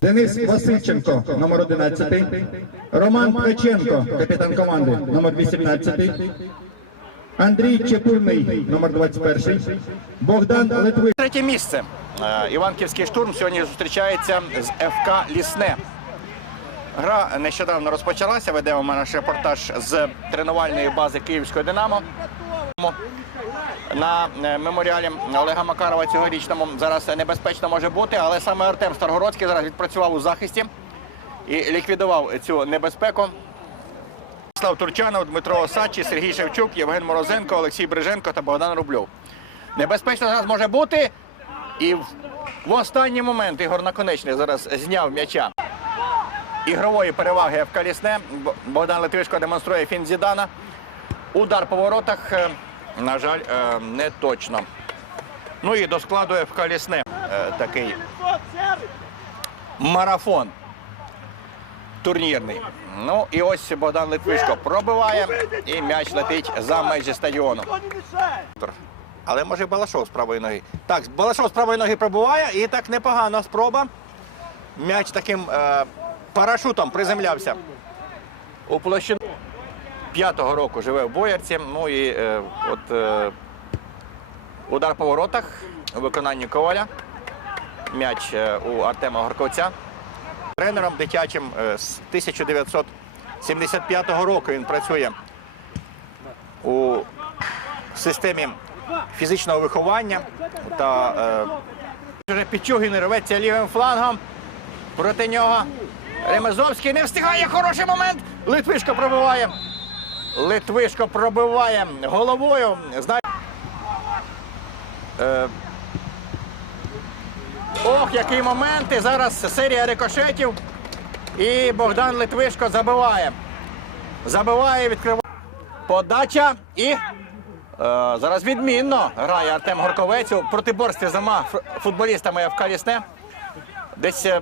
Денис Васильченко, номер 11. Роман Ткаченко, капітан команди, номер 18. Андрій Чепурний, номер 21. Богдан Литвин. Третє місце. Е, Іванківський штурм сьогодні зустрічається з ФК Лісне. Гра нещодавно розпочалася. Ведемо наш репортаж з тренувальної бази Київського Динамо. На е, меморіалі Олега Макарова цьогорічному зараз небезпечно може бути, але саме Артем Старгородський зараз відпрацював у захисті і ліквідував цю небезпеку. Слав Турчанов, Дмитро Осадчий, Сергій Шевчук, Євген Морозенко, Олексій Бриженко та Богдан Рубльов. Небезпечно зараз може бути. І в, останній момент Ігор Наконечний зараз зняв м'яча ігрової переваги в Калісне. Богдан Литвишко демонструє фін Зідана. Удар по воротах, е, на жаль, е, не точно. Ну і до складу ФК Лісне е, такий марафон турнірний. Ну і ось Богдан Литвишко пробиває і м'яч летить за межі стадіону. Але може Балашов з правої ноги. Так, Балашов з правої ноги пробиває і так непогано спроба. М'яч таким е, парашутом приземлявся у площину. П'ятого року живе в Боярці. Ну і е, от е, удар по воротах у виконанні Коваля. М'яч е, у Артема Горковця. Тренером дитячим е, з 1975 року він працює у системі фізичного виховання. Та е, Пічугін рветься лівим флангом. Проти нього Ремезовський не встигає. Хороший момент. Литвишко пробиває. Литвишко пробиває головою. Знає. Е, Ох, який момент. І зараз серія рикошетів. І Богдан Литвишко забиває. Забиває, відкриває. Подача і е, зараз відмінно грає Артем Горковець у протиборстві з двома футболістами ФК Лісне. Десь е,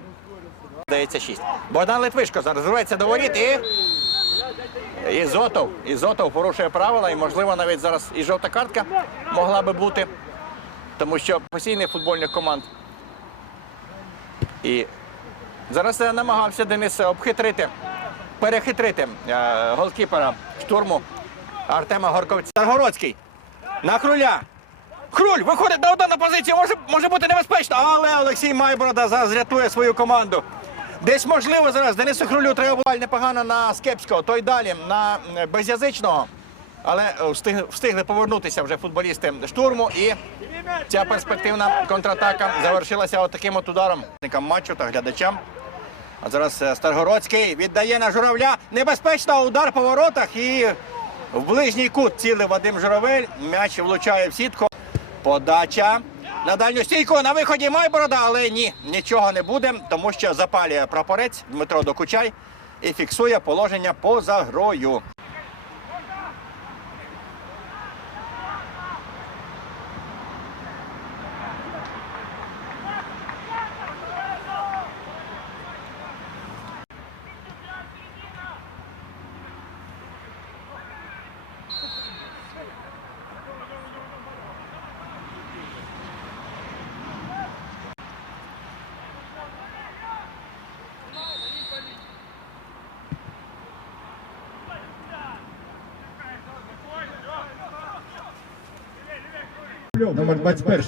здається шість. Богдан Литвишко зараз рветься до воріт і. Ізотов. Ізотов порушує правила і, можливо, навіть зараз і жовта картка могла би бути. Тому що постійних футбольних команд. І зараз е, намагався Денис обхитрити, перехитрити е, голкіпера штурму Артема Горковця. Таргородський на круля. Круль виходить на ударну позицію, може, може бути небезпечно, але Олексій Майборода зараз рятує свою команду. Десь можливо зараз Денису Хрулю треба було непогано на Скепського, той далі на е, безязичного. Але е, встигли, встигли повернутися вже футболісти штурму і ця перспективна контратака завершилася отаким от ударом матчу та глядачам. А зараз е, Старгородський віддає на журавля. Небезпечно удар по воротах і в ближній кут цілий Вадим Журавель. М'яч влучає в сітку. Подача на дальню стійку на виході Майборода, але ні, нічого не буде, тому що запалює прапорець Дмитро Докучай і фіксує положення поза грою. Номер 21.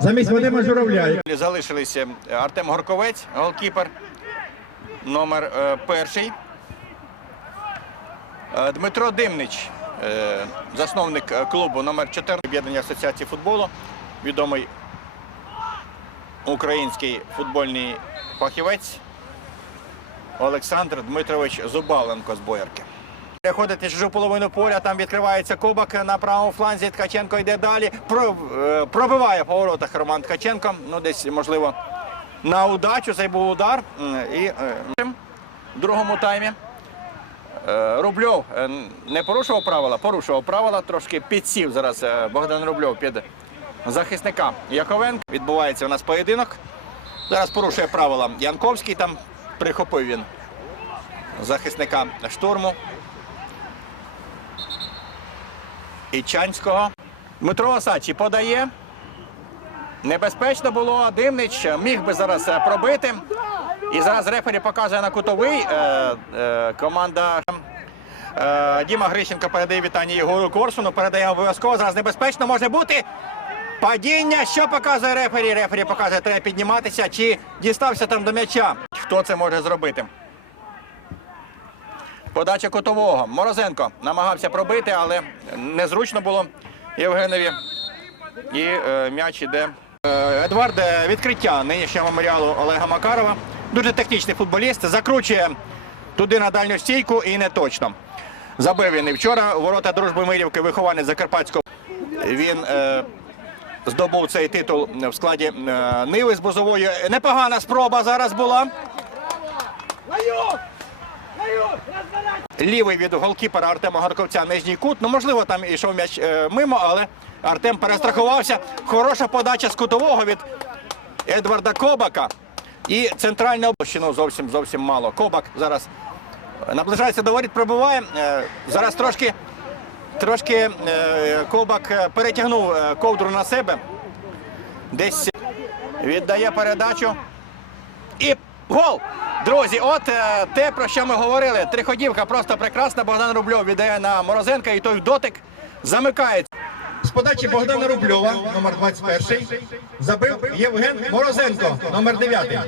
Замість Вадима Журавля. Залишилися Артем Горковець, голкіпер, номер е, перший. Е, Дмитро Димнич, е, засновник клубу номер 14 об'єднання асоціації футболу, відомий український футбольний фахівець Олександр Дмитрович Зубавленко з Боярки. Переходити чужу половину поля, там відкривається кубок на правому фланзі. Ткаченко йде далі. Е, пробиває по воротах Роман Ткаченко. Ну, десь, можливо, на удачу цей був удар. І е, в другому таймі е, Рубльов не порушував правила, порушував правила, трошки підсів зараз Богдан Рубльов під захисника Яковенка. Відбувається у нас поєдинок. Зараз порушує правила Янковський, там прихопив він захисника штурму. Ічанського. Дмитро Осадчий подає. Небезпечно було. Димнич міг би зараз е, пробити. І зараз рефері показує на кутовий. Е, е, команда Діма Грищенко передає вітання Єгору Корсуну. Передає обов'язково. Зараз небезпечно може бути. Падіння. Що показує рефері? Рефері показує, треба підніматися. Чи дістався там до м'яча? Хто це може зробити? Подача кутового. Морозенко намагався пробити, але незручно було Євгенові. І е, м'яч іде. Е, Едвард відкриття нинішнього меморіалу Олега Макарова. Дуже технічний футболіст. Закручує туди на дальню стійку і не точно. Забив він і вчора. Ворота дружби Мирівки, вихованець Закарпатського. Він е, здобув цей титул в складі е, Ниви з Бузовою. Непогана спроба зараз була. Лівий від голкіпера Артема Гарковця нижній кут. Ну, можливо, там йшов м'яч е, мимо, але Артем перестрахувався. Хороша подача з кутового від Едварда Кобака. І центральна облащину зовсім зовсім мало. Кобак зараз наближається до воріт, пробиває. Е, зараз трошки, трошки е, Кобак е, перетягнув е, ковдру на себе. Десь віддає передачу. І гол! Друзі, от е, те, про що ми говорили. Триходівка просто прекрасна. Богдан Рубльов віддає на Морозенка, і той в дотик замикає. З подачі Богдана Рубльова, номер 21, забив Євген Морозенко, номер 9.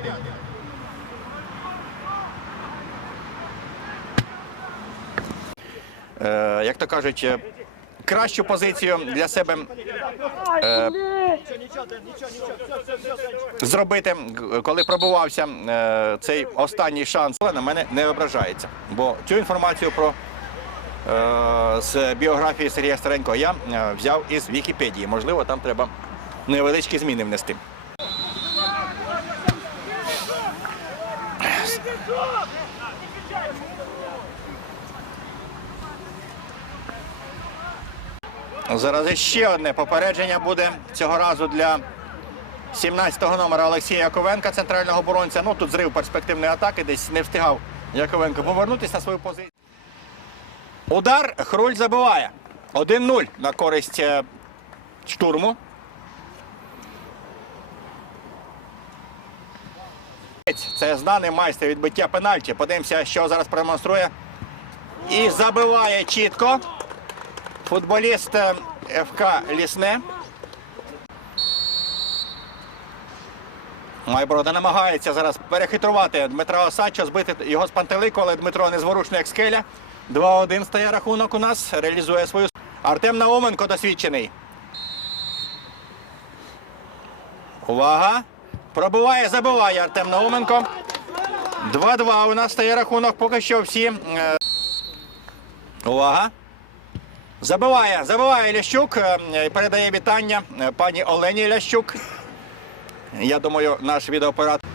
Е, як то кажуть, е, кращу позицію для себе зробити, коли пробувався е, цей останній шанс. Але на мене не ображається. Бо цю інформацію про е, з біографії Сергія Старенко я е, взяв із Вікіпедії. Можливо, там треба невеличкі зміни внести. Зараз ще одне попередження буде цього разу для 17-го номера Олексія Яковенка, центрального оборонця. Ну тут зрив перспективної атаки, десь не встигав Яковенко повернутися на свою позицію. Удар Хруль забиває. 1-0 на користь е, штурму. Це знаний майстер відбиття пенальті. Подивимося, що зараз продемонструє. І забиває чітко. Футболіст е, ФК Лісне. Майборода намагається зараз перехитрувати Дмитра Осадча, збити його з пантелику, але Дмитро незворушний як скеля. 2-1 стає рахунок у нас. Реалізує свою. Артем Науменко досвідчений. Увага! Пробиває, забиває Артем Науменко. 2-2 у нас стає рахунок. Поки що всі. е, Увага! Забиває, забиває Лящук, е, передає вітання е, пані Олені Лящук. Я думаю, наш відеооператор.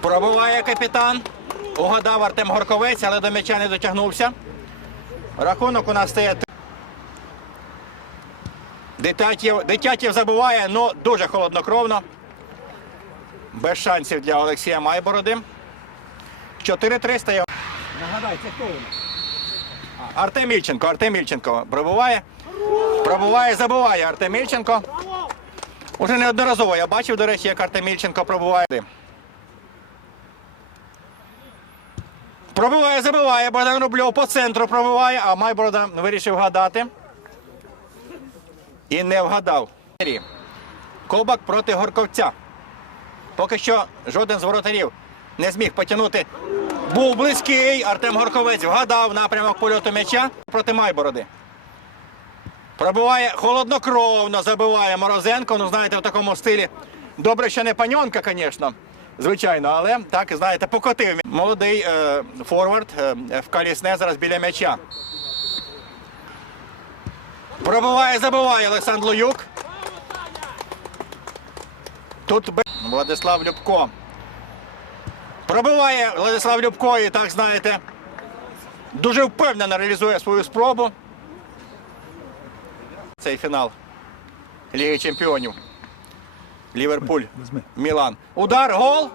Пробиває капітан. Угадав Артем Горковець, але до м'яча не дотягнувся. Рахунок у нас стає. Дитятів, Дитятів забиває, ну дуже холоднокровно. Без шансів для Олексія Майбороди. 4-3 стає. Нагадайте, хто він? Артем Ільченко. Артем Ільченко пробуває. Пробуває, забуває Артем Ільченко. Уже неодноразово я бачив, до речі, як Артем Ільченко пробуває. Пробиває, забиває. Богдан Рубльов по центру пробиває, а Майборода вирішив гадати. І не вгадав. Кобак проти Горковця. Поки що жоден з воротарів не зміг потягнути. Був близький. Артем Горковець вгадав напрямок польоту м'яча проти Майбороди. Пробиває холоднокровно, забиває Морозенко. Ну, знаєте, в такому стилі. Добре, що не паньонка, звісно. Звичайно, але так, знаєте, покотив. Молодий е, форвард е, в Калісне зараз біля м'яча. Пробиває, забиває Олександр Луюк. Тут Владислав Любко. Пробиває Владислав Любко і так знаєте, дуже впевнено реалізує свою спробу. Цей фінал Ліги Чемпіонів. Ліверпуль, Мілан. Удар, гол.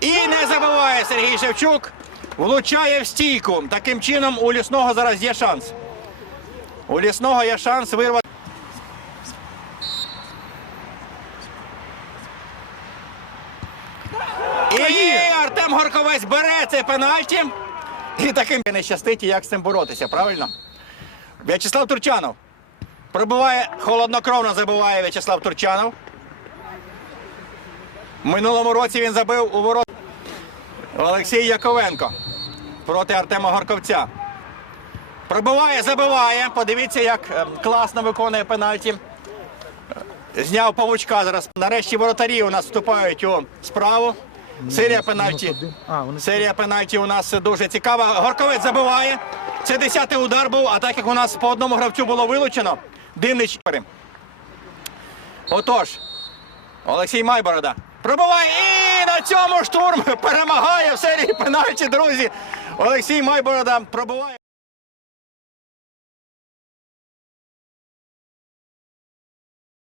І не забуває Сергій Шевчук. Влучає в стійку. Таким чином у лісного зараз є шанс. У лісного є шанс вирвати. І Артем Горковець бере цей пенальті. І таким не щастить, як з цим боротися, правильно? В'ячеслав Турчанов. Пробиває холоднокровно забиває В'ячеслав Турчанов. В минулому році він забив у ворот Олексій Яковенко проти Артема Горковця. Пробиває, забиває. Подивіться, як е, класно виконує пенальті. Зняв павучка зараз. Нарешті воротарі у нас вступають у справу. Серія пенальті. Серія пенальті у нас дуже цікава. Горковець забиває. Це десятий удар був, а так як у нас по одному гравцю було вилучено, Динич. Отож, Олексій Майборода пробиває і на цьому штурм перемагає в серії пенальті, друзі. Олексій Майборода пробиває.